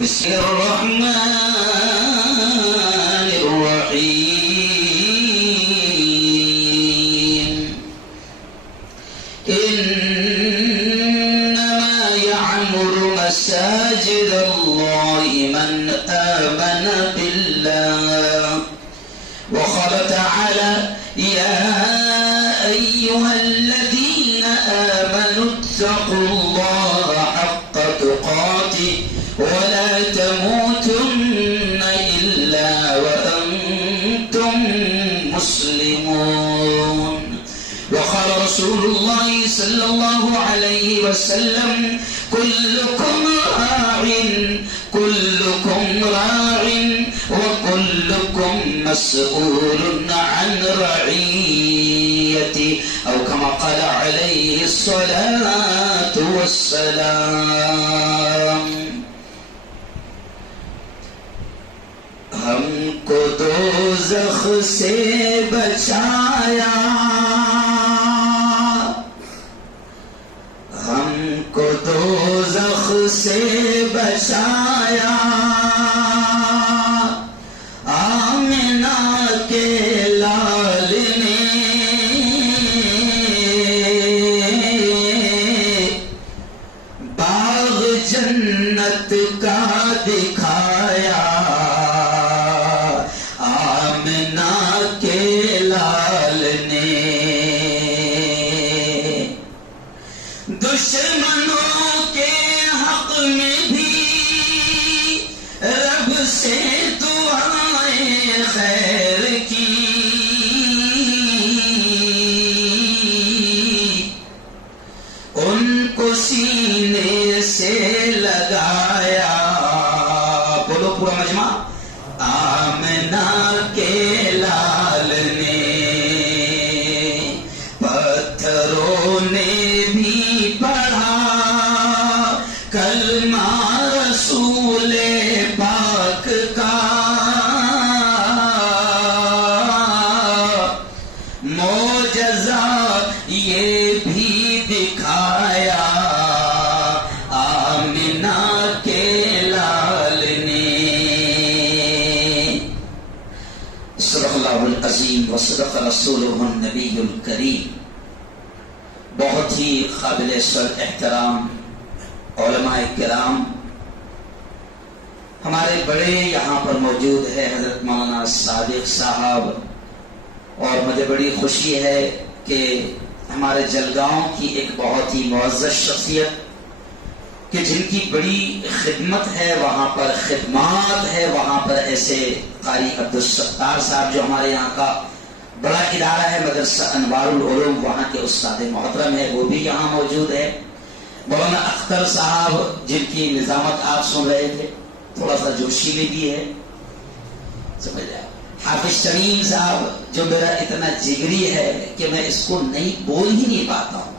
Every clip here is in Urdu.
بسم الرحمن الرحيم إنما يعمر مساجد الله من آمن بالله وقال تعالى يا أيها الذين آمنوا اتقوا الله حق تقاته ولا تموتن إلا وأنتم مسلمون وقال رسول الله صلى الله عليه وسلم كلكم راع وكلكم مسؤول عن رعيته أو كما قال عليه الصلاة والسلام ہم کو دوزخ سے بچایا ہم کو دوزخ سے بچایا آمنہ کے لال نے باغ جنت کا دکھایا دشمنوں کے حق میں بھی رب سے دعائیں خیر کی ان کو سینے سے لگایا بولو پورا مجمع آمنہ کے لال نے پتھروں نے کلمہ رسول پاک کا معجزہ یہ بھی دکھایا آمنہ کے لال نے صدق اللہ العظیم وصدق رسولہ النبی الکریم بہت ہی قابل احترام علماء کرام ہمارے بڑے یہاں پر موجود ہے حضرت مولانا صادق صاحب اور مجھے بڑی خوشی ہے کہ ہمارے جلگاؤں کی ایک بہت ہی معزز شخصیت کہ جن کی بڑی خدمت ہے وہاں پر خدمات ہے وہاں پر ایسے قاری عبدالستار صاحب جو ہمارے یہاں کا بڑا ادارہ ہے مدرسہ انوار العلوم وہاں کے استاد محترم ہے وہ بھی یہاں موجود ہے مولانا اختر صاحب جن کی نظامت آپ سن رہے تھے تھوڑا سا جوشیلے بھی ہے سمجھ رہے حافظ شمیم صاحب جو میرا اتنا جگری ہے کہ میں اس کو نہیں بول ہی نہیں پاتا ہوں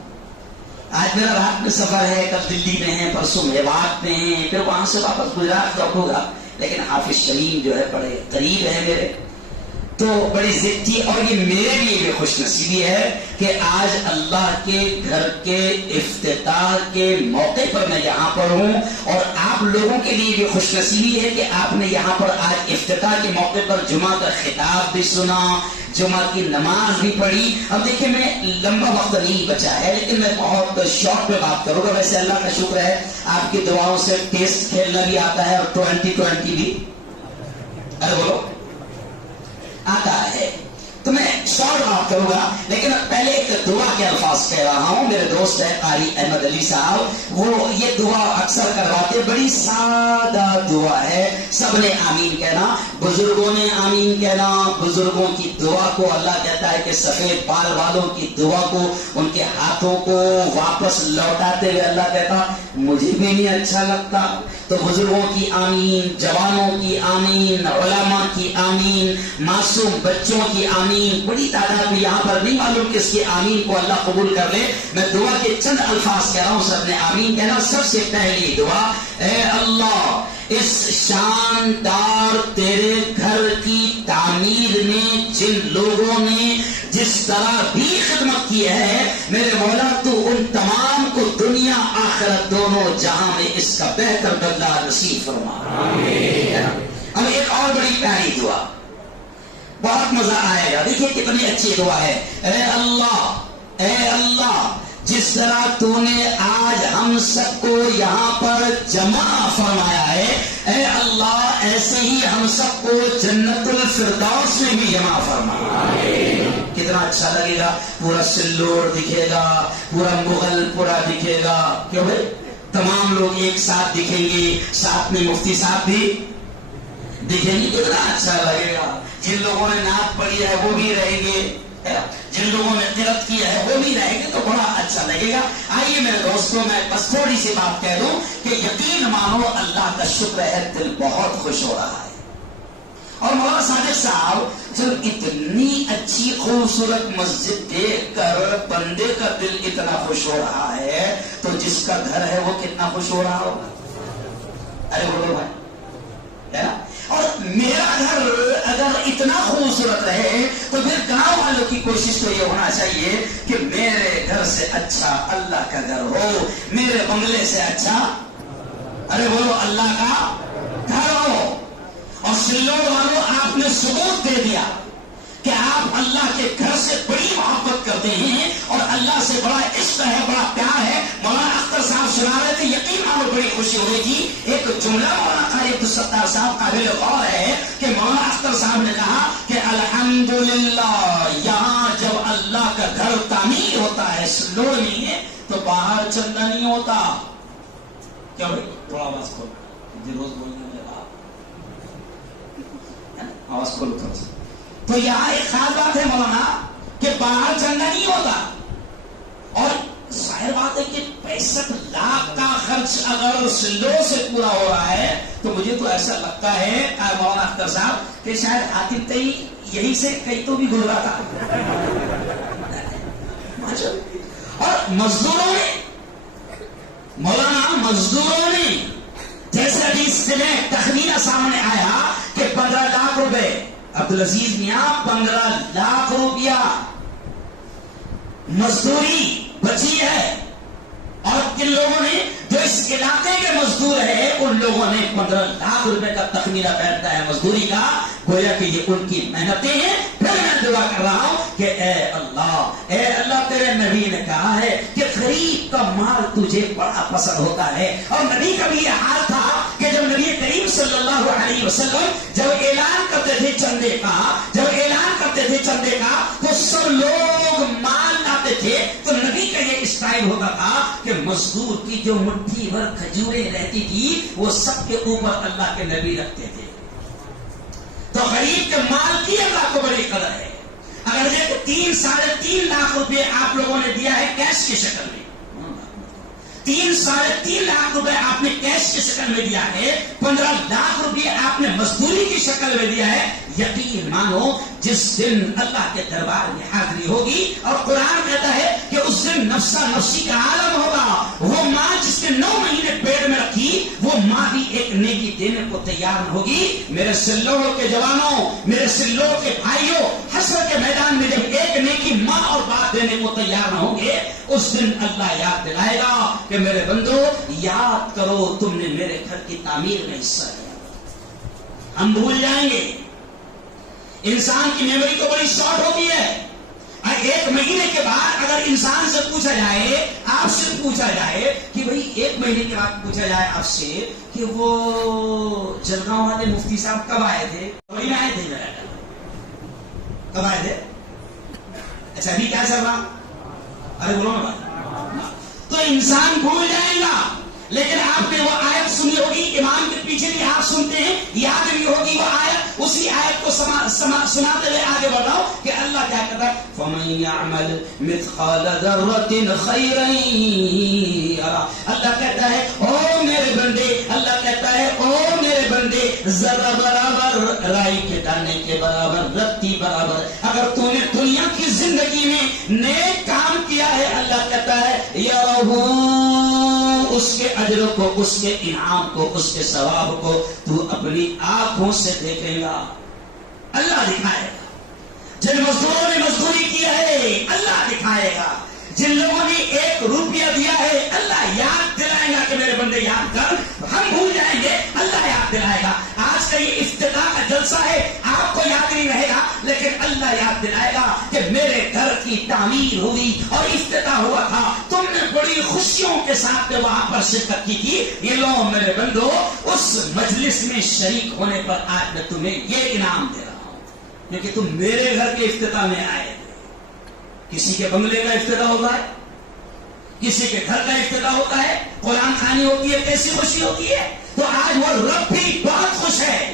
آج میرا رات میں سفر ہے کل دلی میں ہے پرسوں میوات میں ہے پھر وہاں سے واپس گجرات لوٹوں گا لیکن حافظ شمیم جو ہے بڑے قریب ہے میرے تو بڑی ضد تھی اور یہ میرے لیے بھی خوش نصیبی ہے کہ آج اللہ کے گھر کے افتتاح کے موقع پر میں یہاں پر ہوں اور آپ لوگوں کے لیے بھی خوش نصیبی ہے کہ آپ نے یہاں پر آج افتتاح کے موقع پر جمعہ کا خطاب بھی سنا جمعہ کی نماز بھی پڑھی. اب دیکھیں میں لمبا وقت نہیں بچا ہے لیکن میں بہت شوق پہ بات کروں گا. ویسے اللہ کا شکر ہے آپ کی دعاؤں سے ٹیسٹ کھیلنا بھی آتا ہے اور 2020 بھی ارے بولو آتا ہے تو میں شارٹ بات کروں گا لیکن پہلے ایک دعا کے الفاظ کہہ رہا ہوں. میرے دوست ہے قاری احمد علی صاحب وہ یہ دعا اکثر کرواتے بڑی سادہ دعا ہے. سب نے آمین کہنا بزرگوں نے آمین کہنا. بزرگوں کی دعا کو اللہ کہتا ہے کہ سفید بال والوں کی دعا کو ان کے ہاتھوں کو واپس لوٹاتے ہوئے اللہ کہتا مجھے بھی نہیں اچھا لگتا. تو بزرگوں کی آمین جوانوں کی آمین علماء کی آمین معصوم بچوں کی آمین بڑی تعداد میں یہاں پر نہیں معلوم کس کی آمین کو اللہ قبول کر لے. میں دعا کے چند الفاظ کہہ رہا ہوں سب نے آمین کہنا. سب سے پہلی دعا اے اللہ اس شاندار تیرے گھر کی تعمیر میں جن لوگوں نے جس طرح بھی خدمت کی ہے میرے مولا تو ان تمام کو دنیا آخرت دونوں جہاں میں اس کا بہتر بدلہ نصیب فرما. اب ایک اور بڑی پیاری دعا، بہت مزہ آئے گا. دیکھیے کتنی اچھی دعا ہے. اے اللہ جس طرح تو نے آج ہم سب کو یہاں پر جمع فرمایا ہے، اے اللہ ایسے ہی ہم سب کو جنت الفردوس میں بھی جمع فرما. کتنا اچھا لگے گا. پورا سلوڑ دکھے گا، پورا مغل پورا دکھے گا. کیوں بھائی؟ تمام لوگ ایک ساتھ دکھیں گے، ساتھ میں مفتی صاحب بھی دکھیں گے. کتنا اچھا لگے گا. جن لوگوں نے نعت پڑھی ہے وہ بھی رہیں گے، جن لوگوں نے قرأت کیا ہے وہ بھی رہیں گے، تو بڑا اچھا لگے گا. آئیے میرے دوستوں، میں بس تھوڑی سی بات کہہ دوں کہ یقین مانو اللہ کا شکر ہے، دل بہت خوش ہو رہا ہے. اور مولانا صادق صاحب جب اتنی اچھی خوبصورت مسجد دیکھ کر بندے کا دل اتنا خوش ہو رہا ہے تو جس کا گھر ہے وہ کتنا خوش ہو رہا ہوگا. ارے بولو بھائی، ہے نا؟ اور میرا گھر اگر اتنا خوبصورت رہے تو پھر گاؤں والوں کی کوشش تو یہ ہونا چاہیے کہ میرے گھر سے اچھا اللہ کا گھر ہو، میرے بنگلے سے اچھا، ارے بولو، اللہ کا گھر ہو. اور سلوڑ والوں، آپ نے ثبوت دے دیا کہ آپ اللہ کے گھر سے بڑی محبت کرتے ہیں اور اللہ سے بڑا عشق ہے، بڑا پیار ہے. مولانا اختر صاحب سنا رہے تھے، یقین مانو بڑی خوشی ہوئی تھی. ایک جملہ مولانا قاری عبدالستار صاحب قابل غور ہے کہ مولانا اختر صاحب نے کہا کہ الحمدللہ یہاں جب اللہ کا گھر تعمیر ہوتا ہے سلوڑ میں تو باہر چندہ نہیں ہوتا. کیا بھائی؟ تھوڑا آواز کھولو، روز بولنے میں آواز کھولو تھوڑا سا. تو یہاں ایک خاص بات ہے مولانا کہ باہر چندہ نہیں ہوتا. اور ظاہر بات ہے کہ 65 لاکھ کا خرچ اگر سلو سے پورا ہو رہا ہے تو مجھے تو ایسا لگتا ہے مولانا اختر صاحب کہ شاید حاتم تئی یہی سے کہیں تو بھی گزرا تھا. اور مزدوروں نے، مولانا مزدوروں نے، جیسے ابھی اس میں تخمینہ سامنے آیا کہ 15 لاکھ روپے، عبدالعزیز میاں 15 لاکھ روپیہ مزدوری بچی ہے. اور کن لوگوں نے، جو اس علاقے کے مزدور ہیں ان لوگوں نے 15 لاکھ روپے کا تخمینہ بیٹھتا ہے مزدوری کا. گویا کہ یہ ان کی محنتیں ہیں. پھر میں دعا کر رہا ہوں کہ اے اللہ تیرے نبی نے کہا ہے کہ غریب کا مال تجھے بڑا پسند ہوتا ہے. اور نبی کا بھی یہ حال تھا کہ جب نبی کریم صلی اللہ علیہ وسلم جب اعلان کرتے تھے چندے کا تو سب لوگ مال لاتے تھے. تو نبی کا یہ اسٹائل ہوتا تھا کہ مزدور کی جو مٹھی بھر کھجوریں رہتی تھی وہ سب کے اوپر اللہ کے نبی رکھتے تھے. تو غریب کے مال کی اللہ کو بڑی قدر ہے. اگر دیکھو 3-3.5 لاکھ روپے آپ لوگوں نے دیا ہے کیش کی شکل میں، 3-3.5 لاکھ روپے آپ نے کیش کی شکل میں دیا ہے، 15 لاکھ روپے آپ نے مزدوری کی شکل میں دیا ہے. یقین مانو جس دن اللہ کے دربار میں حاضری ہوگی اور قرآن کہتا ہے کہ اس دن نفسا نفسی کا عالم ہوگا. وہ ماں جس نے 9 مہینے پیٹ میں رکھی وہ ماں بھی ایک نیکی دینے کو تیار نہ ہوگی. میرے سلوڑ کے جوانوں، میرے سلوڑ کے بھائیوں، حشر کے میدان میں جب ایک نیکی ماں اور باپ دینے کو تیار نہ ہوں گے اس دن اللہ یاد دلائے گا کہ میرے بندو یاد کرو تم نے میرے گھر کی تعمیر میں حصہ لیا. ہم بھول جائیں گے. انسان کی میموری تو بڑی شارٹ ہوتی ہے. 1 مہینے کے بعد اگر انسان سے پوچھا جائے، آپ سے پوچھا جائے کہ بھئی 1 مہینے کے بعد پوچھا جائے آپ سے کہ وہ جلگاؤں والے مفتی صاحب کب آئے تھے، وہی آئے تھے، کب آئے تھے؟ اچھا ابھی کیا چل رہا؟ ارے بولو نا بھائی. تو انسان بھول جائے گا. لیکن آپ نے وہ آیت سنی ہوگی، امام کے پیچھے بھی آپ سنتے ہیں، یاد بھی ہوگی وہ آیت. اسی آیت کو سناتے ہوئے آگے بڑھاؤ کہ اللہ کیا کہتا ہے، فَمَن يَعْمَلْ مِثْقَالَ ذَرَّةٍ خَيْرًا يَرَهُ. اللہ کہتا ہے او میرے بندے، اللہ کہتا ہے او میرے بندے، ذرہ برابر، رائی کے دانے کے برابر، رتی برابر اگر تو نے دنیا کی زندگی میں نیک کام کیا ہے، اللہ کہتا ہے یَرَهُ، اس کے اجر کو، اس کے انعام کو، اس کے ثواب کو تو اپنی آنکھوں سے دیکھے گا. اللہ دکھائے گا. جن مزدوروں نے مزدوری کی ہے اللہ دکھائے گا. جن لوگوں نے 1 روپیہ دیا ہے اللہ یاد دلائے اللہ یاد دلائے گا کہ میرے گھر کی تعمیر ہوئی اور افتتاح ہوا تھا، تم نے بڑی خوشیوں کے ساتھ وہاں پر شرکت کی تھی، یہ لو میرے بندو اس مجلس میں شریک ہونے پر آج میں تمہیں یہ انعام دے رہا ہوں، کیونکہ تم میرے گھر کے افتتاح میں آئے۔ کسی کے بنگلے کا افتتاح ہوتا ہے، کسی کے گھر کا افتتاح ہوتا ہے، قرآن خوانی ہوتی ہے، کیسی خوشی ہوتی ہے۔ تو آج وہ رب بھی بہت خوش ہے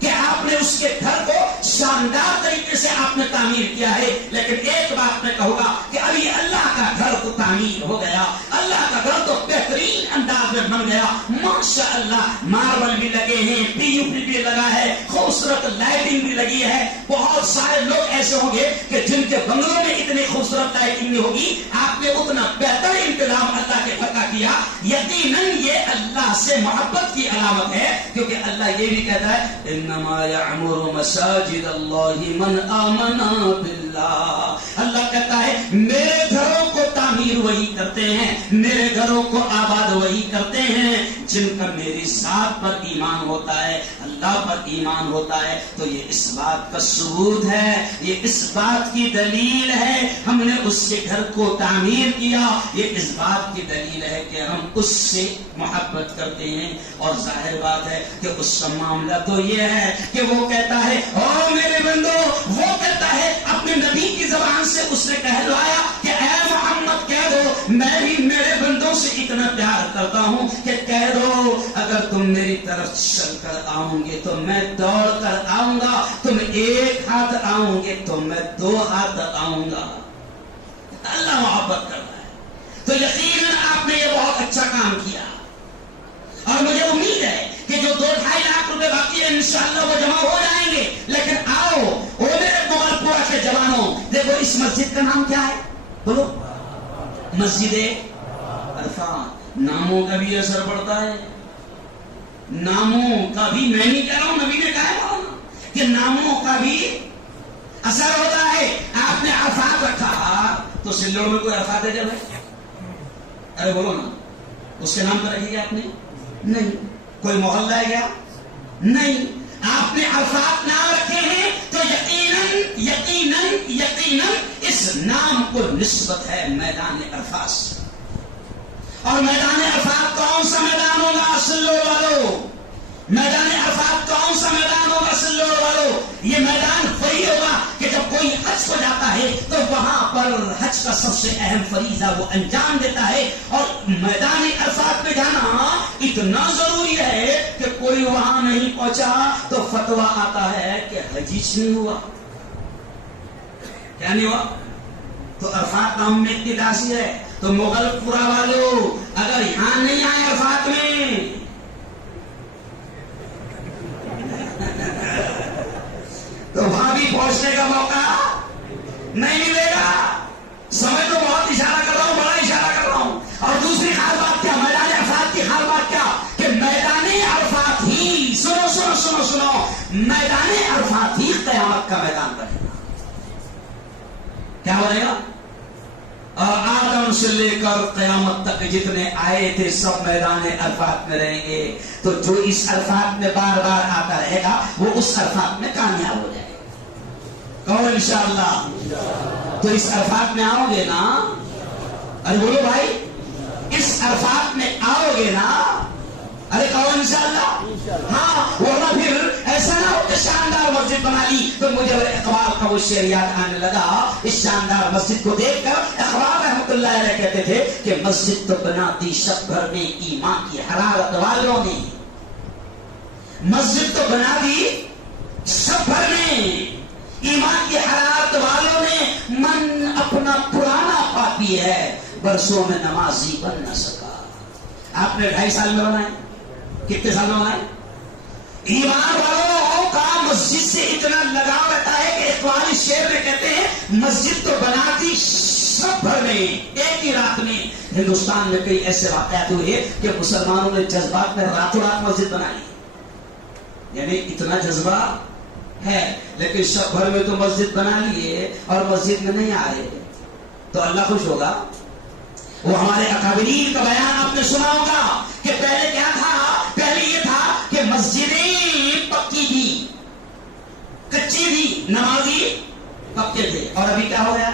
کہ آپ نے اس کے گھر کو شاندار طریقے سے آپ نے تعمیر کیا ہے۔ لیکن ایک بات میں کہوں گا کہ ابھی اللہ کا گھر تو تعمیر ہو گیا، اللہ کا گھر تو بہترین انداز میں بن گیا، ماشاء اللہ، ماربل بھی لگے ہیں، پی یو پی بھی لگا ہے، خوبصورت لائٹنگ بھی لگی ہے۔ بہت سارے لوگ ایسے ہوں گے کہ جن کے بنگلوں میں اتنی خوبصورت لائٹنگ نہیں ہوگی، آپ نے اتنا بہتر انتظام اللہ کے گھر کا کیا۔ یقیناً یہ اللہ سے محبت کی علامت ہے، کیونکہ اللہ یہ بھی کہتا ہے انما یعمر مساجد اللہ من آمن باللہ، اللہ کہتا ہے میرے گھروں کو تعمیر وہی کرتے ہیں، میرے گھروں کو آباد وہی کرتے ہیں جن کا میری ذات پر ایمان ہوتا ہے، اللہ پر ایمان ہوتا ہے۔ تو یہ اس بات کا ثبوت ہے، یہ اس بات کی دلیل ہے، ہم نے اس کے گھر کو تعمیر کیا، یہ اس بات کی دلیل ہے کہ ہم اس سے محبت کرتے ہیں۔ اور ظاہر بات ہے کہ اس کا معاملہ تو یہ ہے کہ وہ کہتا ہے او میرے بندو، وہ کہتا ہے اپنے نبی کی زبان سے اس نے کہلوایا کہ اے محمد کہہ دو میں بھی میرے بندوں سے اتنا پیار کرتا ہوں کہ کہہ دو اگر تم میری طرف چل کر آؤں گے تو میں دوڑ کر آؤں گا، تم ایک ہاتھ آؤں گے تو میں دو ہاتھ آؤں گا۔ اللہ محبت کرتا ہے، تو یقیناً آپ نے یہ بہت اچھا کام کیا، اور مجھے امید ہے کہ جو 2-2.5 لاکھ روپے باقی ہے انشاءاللہ وہ جمع ہو جائیں گے۔ لیکن آؤ او میرے مغل پورا کے جوانوں، دیکھو اس مسجد کا نام کیا ہے؟ بولو، مسجد عرفات۔ ناموں کا بھی اثر پڑتا ہے، ناموں کا بھی، میں نہیں کہہ رہا ہوں، نبی نے کہا ہے کہ ناموں کا بھی اثر ہوتا ہے۔ آپ نے عرفات رکھا تو سلوڑ میں کوئی عرفات ہے جب ہے؟ ارے بولو نا، اس کے نام پر رکھی گیا آپ نے؟ نہیں۔ کوئی محلہ ہے کیا؟ نہیں۔ آپ نے عرفات نام رکھے ہیں تو یقیناً یقیناً یقیناً اس نام کو نسبت ہے میدان عرفات سے۔ اور میدان عرفات کون سا میدان ہوگا سلوڑ والوں؟ میدان عرفات کون سا میدان ہوگا سلوڑ والوں؟ یہ میدان وہی ہوگا کہ جب کوئی حج کو جاتا ہے تو وہاں پر حج کا سب سے اہم فریضہ وہ انجام دیتا ہے، اور میدان عرفات میں جانا اتنا ضروری ہے کہ کوئی وہاں نہیں پہنچا تو فتویٰ آتا ہے کہ حجیج نہیں ہوا۔ کیا نہیں ہوا؟ تو عرفات نام میں اتنی تاثیر ہے۔ تو مغل پورا والوں اگر یہاں نہیں آئے عرفات میں تو وہاں بھی پہنچنے کا موقع نہیں ملے گا۔ سمجھ تو بہت اشارہ کر رہا ہوں، بڑا اشارہ کر رہا ہوں۔ اور دوسری خاص بات کیا؟ میدان عرفات کی خاص بات کیا کہ میدان عرفات ہی، سنو سنو سنو سنو، میدان عرفات ہی قیامت کا میدان بنے گا۔ کیا بنے گا؟ اور آدم سے لے کر قیامت تک جتنے آئے تھے سب میدان عرفات میں رہیں گے۔ تو جو اس عرفات میں بار بار آتا رہے گا وہ اس عرفات میں کامیاب ہو جائے گا۔ کہو انشاءاللہ۔ تو اس عرفات میں آؤ گے نا؟ ارے بولو بھائی، اس عرفات میں آؤ گے نا؟ ارے کہو انشاءاللہ۔ ہاں، ورنہ پھر ایسا نہ ہو کہ شاندار مسجد بنا لی تو مجھے اقبال کا وہ شعر یاد آنے لگا۔ اس شاندار مسجد کو دیکھ کر اقبال رحمۃ اللہ علیہ کہتے تھے کہ مسجد تو بنا دی شب بھر میں ایمان کی حرارت والوں نے، مسجد تو بنا دی شب بھر میں ایمان کی حرارت والوں نے، من اپنا پرانا پاپی ہے برسوں میں نمازی بن نہ سکا۔ آپ نے 2.5 سال میں بنائے، کتنے سال میں بنائے؟ ایمان والوں کا مسجد سے اتنا لگاؤ رہتا ہے کہ اقبال شعر میں کہتے ہیں مسجد تو بنا دی شب بھر میں، ایک ہی رات میں۔ ہندوستان میں کئی ایسے واقعات ہوئے کہ مسلمانوں نے جذبات میں راتوں رات مسجد بنا لی، یعنی اتنا جذبہ ہے، لیکن شب بھر میں تو مسجد بنا لیے اور مسجد میں نہیں آئے تو اللہ خوش ہوگا؟ وہ ہمارے اکابرین کا بیان آپ نے سنا ہوگا کہ پہلے کیا تھا؟ پہلے یہ تھا کہ مسجدیں پکی تھی، کچی تھی، نمازی پکے تھے اور ابھی کیا ہو گیا؟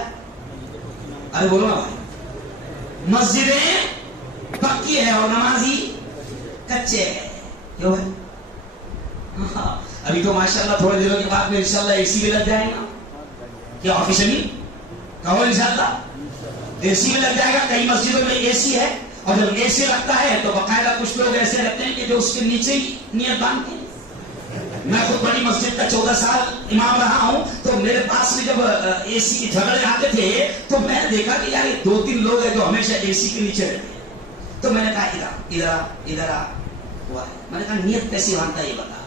ارے بولو نا بھائی، مسجدیں پکی ہے اور نمازی کچے ہے. کیوں ہے؟ ابھی تو ماشاءاللہ تھوڑے دنوں کے بعد میں انشاءاللہ اے سی بھی لگ جائے گا. کیا آفیشلی کہو انشاءاللہ اے سی بھی لگ جائے گا. کئی مسجدوں میں اے سی ہے، اور جب اے سی لگتا ہے تو باقاعدہ کچھ لوگ ایسے رہتے ہیں کہ جو اس کے نیچے ہی نیت باندھتے ہیں. میں خود بڑی مسجد کا 14 سال امام رہا ہوں، تو میرے پاس میں جب اے سی کے جھگڑے آتے تھے تو میں نے دیکھا کہ یار 2-3 لوگ ہیں جو ہمیشہ اے سی کے نیچے رہتے ہیں. تو میں نے کہا ادھر آ ہوا ہے. میں نے کہا نیت کیسی باندھتا ہے یہ بتا.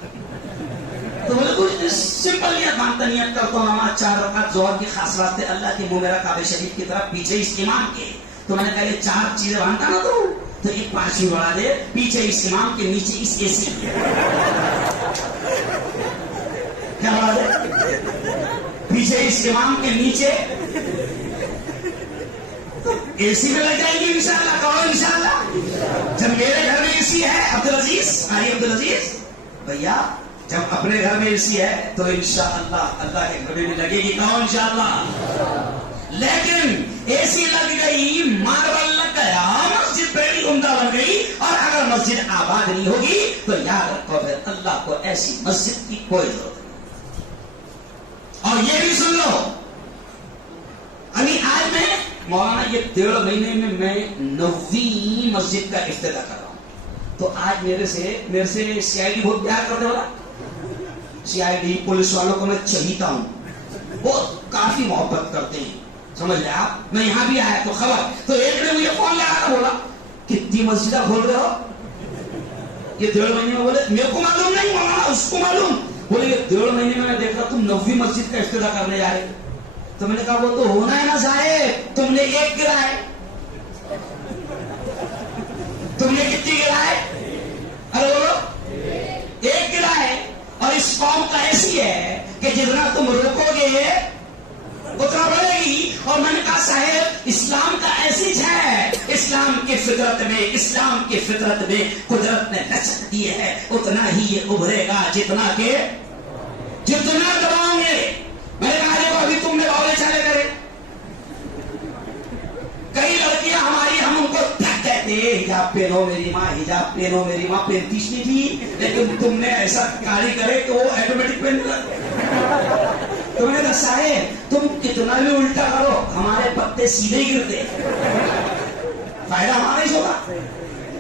تو بولے کچھ سمپل نیت باندھتا، نیت کرتا ہوں نماز 4 رکعت ظہر کی خاص واسطے اللہ کے منہ میرا کعبہ شریف کی طرف پیچھے اس امام کے. تو میں نے کہا یہ 4 چیزیں باندھتا نا تو ایک 5ویں بڑھا دے پیچھے اس امام کے نیچے اس اے سی کیا بڑھا دے پیچھے اس امام کے نیچے اے سی میں لگ جائے گی انشاءاللہ. کہو انشاءاللہ. جب میرے گھر میں اے سی ہے عبدالعزیز بھیا، جب اپنے گھر میں اے سی ہے تو انشاءاللہ اللہ کے گھر میں بھی لگے گی. کہو انشاءاللہ. لیکن اے سی لگ گئی، ماربل لگ گیا، مسجد بڑی عمدہ بن گئی، اور اگر مسجد آباد نہیں ہوگی تو یاد رکھو پھر اللہ کو ایسی مسجد کی کوئی ضرورت نہیں. اور یہ بھی سن لو، ابھی آج میں مولانا یہ 1.5 مہینے میں 9ویں مسجد کا افتتاح کر رہا ہوں. تو آج میرے سے سی آئی ڈی بہت پیار کرنے والا، سی آئی ڈی پولیس والوں کو میں چہیتا ہوں، وہ کافی محبت کرتے ہیں. سمجھ لیں آپ. میں یہاں بھی آیا تو خبر، تو ایک نے مجھے فون لگا، بولا کتنی مسجدیں کھول رہے ہو یہ 1.5 مہینے میں؟ بولے میرے کو معلوم نہیں مولانا، اس کو معلوم. بولے یہ 1.5 مہینے میں دیکھ رہا تم 9ویں مسجد کا افتتاح کرنے جا رہے. تو میں نے کہا وہ تو ہونا ہے نا صاحب، تم نے ایک گرا ہے. تم نے کتنی گرا ہے؟ ارے بولو ایک گرا ہے. اور اس قوم کا ایسی ہے کہ جتنا تم روکو گے اتنا بڑھے گی. اور میں نے کہا صاحب اسلام کا ایسی ہے، اسلام کی فطرت میں قدرت نے لچک دی ہے، اتنا ہی یہ ابھرے گا جتنا دباؤں گے. میں نے کہا دیکھو ابھی تم نے بولے چلے کرے، کئی لڑکیاں ہماری ہم ان کو کہتے حجاب پہنو میری ماں، حجاب پہنو میری ماں. 35 کی تھی لیکن تم نے ایسا کاری کرے کہ وہ آٹومیٹک پہننے لگے. تم نے کہا صاحب تم کتنا بھی الٹا کرو ہمارے پتے سیدھے ہی گرتے. فائدہ ہمارا ہی ہوگا.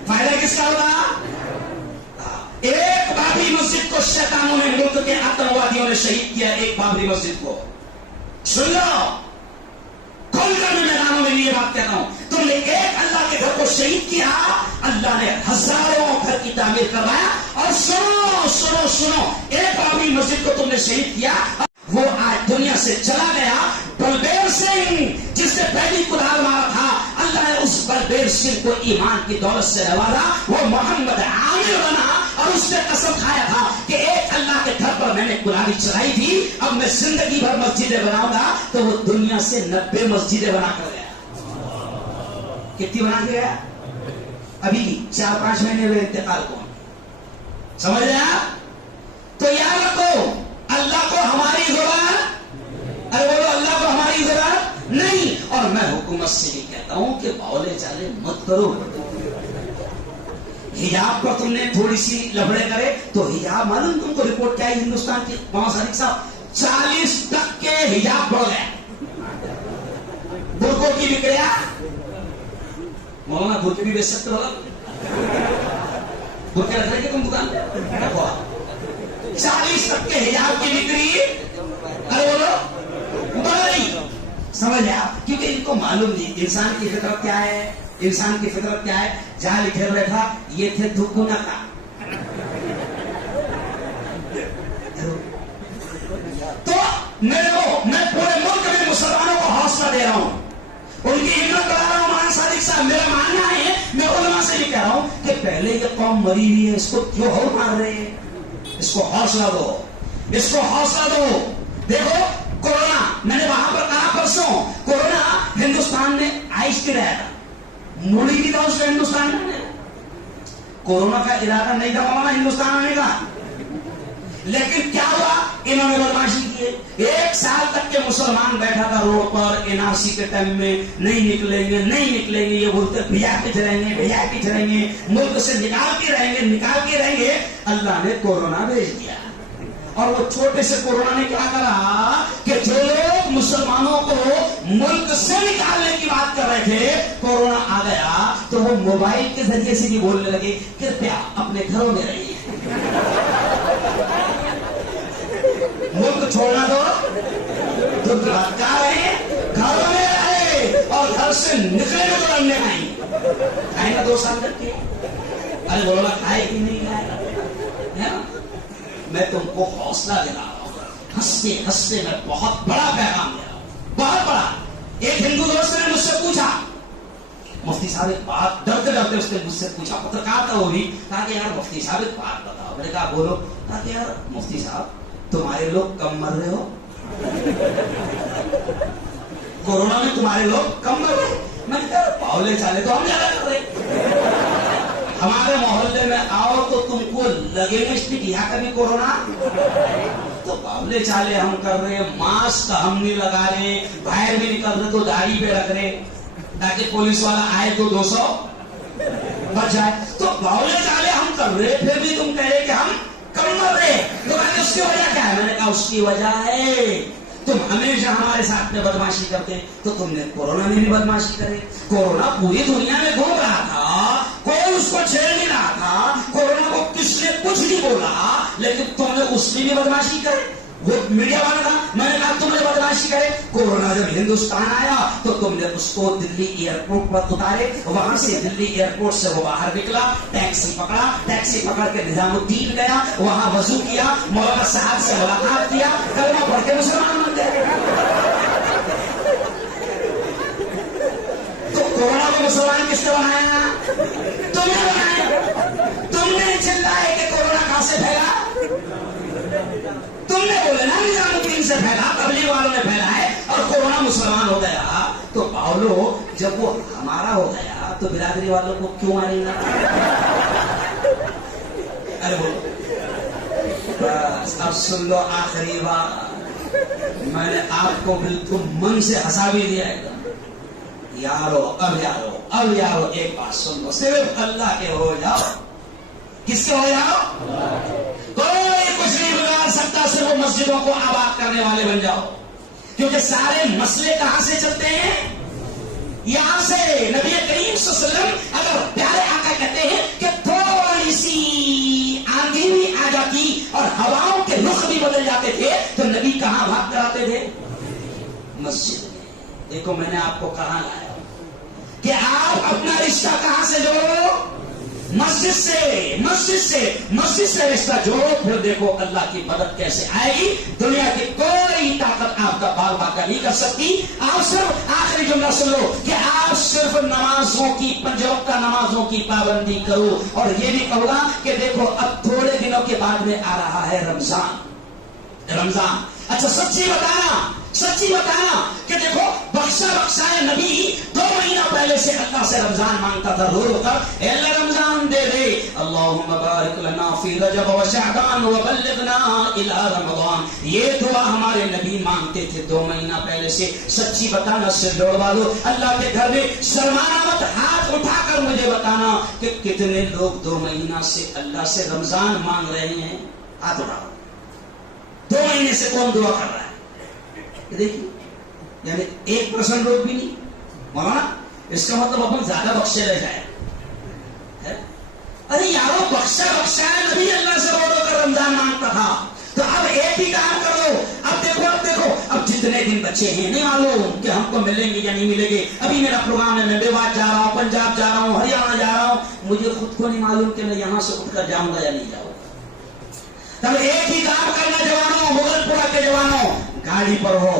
فائدہ کس کا ہوگا؟ ایک بابری مسجد کو شیطانوں نے، ملک کے آتنکوادیوں نے شہید کیا. ایک بابری مسجد کو سن لو، کھول کر میں میدانوں میں یہ بات کہتا ہوں، تم نے ایک اللہ کے گھر کو شہید کیا، اللہ نے ہزاروں گھر کی تعمیر کروایا. اور سنو ایک بابری مسجد کو تم نے شہید کیا، وہ آج دنیا سے چلا گیا. بلبیر سنگھ جس نے پہلی کلہاڑ مارا تھا، اللہ نے اس بلبیر سنگھ کو ایمان کی دولت سے نوازا. وہ محمد عامر بنا اور اس نے قسم کھایا تھا کہ ایک اللہ کے گھر پر میں نے کلہاڑی چلائی تھی، اب میں زندگی بھر مسجدیں بناؤں گا. تو وہ دنیا سے 90 مسجدیں بنا کر گیا. کتنی بنا کے گیا؟ ابھی 4-5 مہینے ہوئے انتقال کو. سمجھ رہے آپ؟ تو یاد رکھو اللہ کو ہماری ضرورت، ارے بولو اللہ کو ہماری ضرورت نہیں. اور میں حکومت سے بھی کہتا ہوں کہ بولے چالے مت کرو. حجاب پر تم نے تھوڑی سی لفڑے کرے تو حجاب، معلوم تم کو رپورٹ کیا ہے ہندوستان کی محمد صادق صاحب؟ 40% حجاب بڑھ گیا. برقعوں کی بکریا، مولانا برقع بھی بیچ سکتے ہو، برقع رکھ رہے کہ تم دکان پہ 40% حجاب کی بکری، ارے بولو بڑی. سمجھ لیا؟ کیونکہ ان کو معلوم نہیں انسان کی فطرت کیا ہے. انسان کی فطرت کیا ہے؟ جہاں لکھے ہوئے تھا یہ تھے دھکنا کا. تو میں پورے ملک میں مسلمانوں کو حوصلہ دے رہا ہوں، ان کی ہمت بڑھا رہا ہوں. مولانا صادق صاحب میرا ماننا ہے، میں علماء سے بھی کہہ رہا ہوں کہ پہلے یہ قوم مری ہوئی ہے، اس کو کیوں ہو مار رہے ہیں؟ اس کو حوصلہ دو، اس کو حوصلہ دو. دیکھو کورونا، میں نے وہاں پر کہا پرسوں، کورونا ہندوستان میں آئس کی رہا تھا، مڑی بھی تھا اس نے ہندوستان میں. کورونا کا ارادہ نہیں تھا مولانا ہندوستان آنے کا، لیکن کیا ہوا؟ انہوں نے بدماشی کی. 1 سال تک کے مسلمان بیٹھا تھا روڈ پر NRC کے ٹائم میں، نہیں نکلیں گے نہیں نکلیں گے، یہ بولتے بھیا کچھ رہیں گے بھیا کچھ رہیں گے، ملک سے نکال کے رہیں گے. اللہ نے کورونا بھیج دیا، اور وہ چھوٹے سے کورونا نے کیا کرا کہ جو لوگ مسلمانوں کو ملک سے نکالنے کی بات کر رہے تھے، کورونا آ گیا تو وہ موبائل کے ذریعے سے بھی بولنے لگے کرپیا اپنے گھروں میں رہیے، ملک چھوڑنا تو کیا رہے گھروں میں رہے، اور گھر سے نکلے میں تو لڑنے کھائیں گا 2 سال تک کے. ارے بولنا کھائے کہ نہیں کھائے گا. میں تم کو حوصلہ دے رہا ہوں، ہنستے ہنستے میں بہت بڑا پیغام دے رہا ہوں، بہت بڑا. ایک ہندو دوست نے مجھ سے پوچھا، مفتی صاحب ایک بات، ڈرتے ڈرتے اس نے مجھ سے پوچھا، پترکار تھا وہ بھی، کہا کہ یار مفتی صاحب ایک بات بتاؤ. میں نے کہا بولو. کہا کہ یار مفتی صاحب تمہارے لوگ کم مر رہے ہو، کورونا میں تمہارے لوگ کم مر رہے. میں نے کہا باولے چالے تو ہم زیادہ کر رہے، ہمارے محلے میں آؤ تو تم کو لگے گا اس نے کیا کبھی کورونا، تو باولے چالے ہم کر رہے، ماسک ہم نہیں لگا رہے، باہر بھی نکل رہے تو داڑھی پہ رکھ رہے تاکہ پولیس والا آئے تو 200 بچ جائے. تو باولے چالے ہم کر رہے، پھر بھی تم کہہ رہے کہ ہم کم مر رہے. تو میں نے اس کی وجہ کیا ہے؟ میں نے کہا اس کی وجہ ہے تم ہمیشہ ہمارے ساتھ میں بدماشی کرتے، تو تم نے کورونا میں بھی بدماشی کرے. کورونا پوری دنیا میں گھوم رہا تھا، کوئی اس کو چھیڑ نہیں رہا تھا، کورونا کو کس نے کچھ نہیں بولا، لیکن تم نے اس کی بھی بدماشی کرے. وہ میڈیا والا تھا، میں نے کہا تم نے بدماشی کرے. کورونا جب ہندوستان آیا تو تم نے اس کو دلی ایئرپورٹ پر اتارے، وہاں سے دلی ایئرپورٹ سے وہ باہر نکلا، ٹیکسی پکڑا، ٹیکسی پکڑ کے نظام الدین گیا، وہاں وضو کیا، مولانا صاحب سے ملاقات کیا، کلمہ پڑھ کے مسلمان بن گئے. تو کورونا کو مسلمان کس نے بنایا؟ تم نے بنایا. تم نے چلائے کہ کورونا کہاں سے پھیلا، تم نے بولے نا نظام الدین سے پھیلا، تبلیغ والوں نے پھیلا ہے، اور کورونا مسلمان ہو گیا. تو باولو جب وہ ہمارا ہو گیا تو برادری والوں کو کیوں ماریں گا؟ ارے بولو بس اب سن لو آخری بات، میں نے آپ کو بالکل من سے ہنسا بھی دیا ہے. یارو ایک بات سن لو، صرف اللہ کے ہو جاؤ. کس کے ہو جاؤ؟ کوئی کچھ نہیں بگاڑ سکتا، صرف مسجدوں کو آباد کرنے والے بن جاؤ. کیونکہ سارے مسئلے کہاں سے چلتے ہیں؟ یہاں سے. نبی کریم صلی اللہ علیہ وسلم اگر پیارے آقا کہتے ہیں کہ تھوڑی سی آندھی بھی آ جاتی اور ہواؤں کے رخ بھی بدل جاتے تھے تو نبی کہاں بھاگ کر آتے تھے؟ مسجد میں. دیکھو میں نے آپ کو کہاں لایا کہ آپ اپنا رشتہ کہاں سے جوڑو؟ مسجد سے رشتہ جوڑو. پھر دیکھو اللہ کی مدد کیسے آئے گی. دنیا کی کوئی طاقت آپ کا بال باقا نہیں کر سکتی. آپ صرف آخری جملہ سن لو کہ آپ صرف نمازوں کی 5 وقت نمازوں کی پابندی کرو. اور یہ بھی کہوں گا کہ دیکھو اب تھوڑے دنوں کے بعد میں آ رہا ہے رمضان. اچھا سچی بتانا کہ دیکھو بخشائے نبی 2 مہینہ پہلے سے اللہ سے رمضان مانگتا تھا رو رو کر، اے اللہ رمضان دے دے، اللہم بارک لنا فی رجب و شعبان وبلغنا الی رمضان. یہ دعا ہمارے نبی مانگتے تھے 2 مہینہ پہلے سے. سچی بتانا، سر جوڑوا لو اللہ کے گھر میں، شرمانا مت، ہاتھ اٹھا کر مجھے بتانا کہ کتنے لوگ 2 مہینہ سے اللہ سے رمضان مانگ رہے ہیں. ہاتھ اٹھاؤ. 2 مہینے سے کون دعا کر رہا ہے؟ دیکھیے یعنی 1% لوگ بھی نہیں. مولانا اس کا مطلب اپن زیادہ بخشے رہ جائے. ارے یارو بخشا نبی اللہ سے رو رو کر رمضان مانگتا تھا. تو اب ایک ہی کام کر لو. اب دیکھو اب جتنے دن بچے ہیں نہیں معلوم کہ ہم کو ملیں گے یا نہیں ملیں گے. ابھی میرا پروگرام ہے، میں بیوات جا رہا ہوں، پنجاب جا رہا ہوں، ہریانہ جا رہا ہوں. مجھے خود کو نہیں معلوم کہ میں یہاں سے اٹھ کر جاؤں گا یا نہیں جاؤں گا. تب ایک ہی کام کرنا جوانوں، مغل پورا کے جوانوں، گاڑی پر ہو،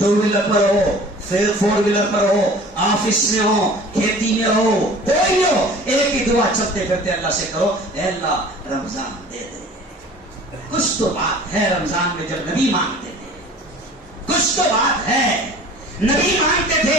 2 ویلر پر ہو، پھر 4 ویلر پر ہو، آفس میں ہو، کھیتی میں ہو، کوئی بھی ہو، ایک ہی دعا چلتے پھرتے اللہ سے کرو، اے اللہ رمضان دے دے. کچھ تو بات ہے رمضان میں جب نبی مانگتے تھے، کچھ تو بات ہے. نبی مانگتے تھے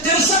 63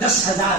10,000